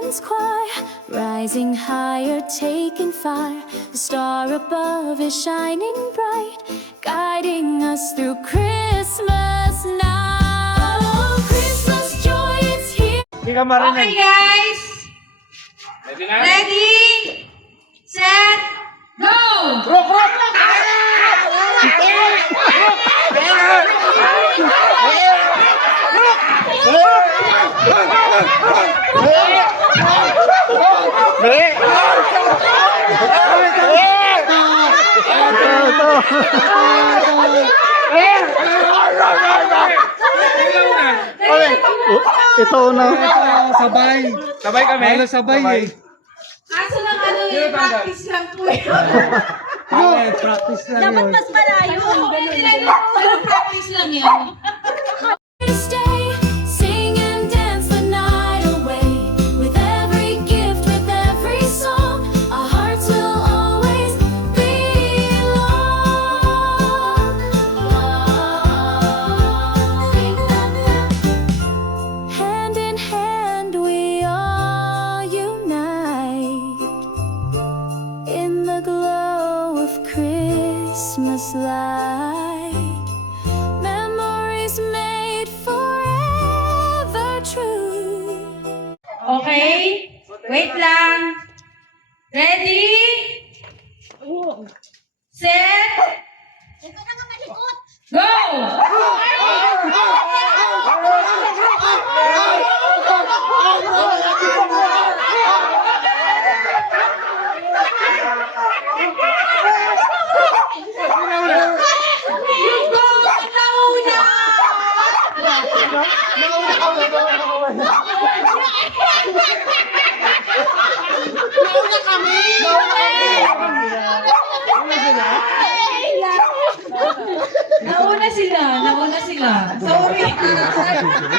sirens' choir, rising higher, taking fire. The star above is shining bright, guiding us through Christmas night. Oh, Christmas joy is here. Okay, guys. Ready, set, go! Ito na. Sabay. Sabay kami? Wala sabay eh. Kaso lang ano yung practice lang po yun. Practice lang Dapat yun. mas malayo. Practice lang yun. Stay, sing and dance the night away. With every gift, with every song, our hearts will always belong. Hand in hand we all unite in the glow of Christmas light. Memories made forever true. Okay, wait lang. Ready, set, Ito na nga malikot. go! Nauna sila. Sorry.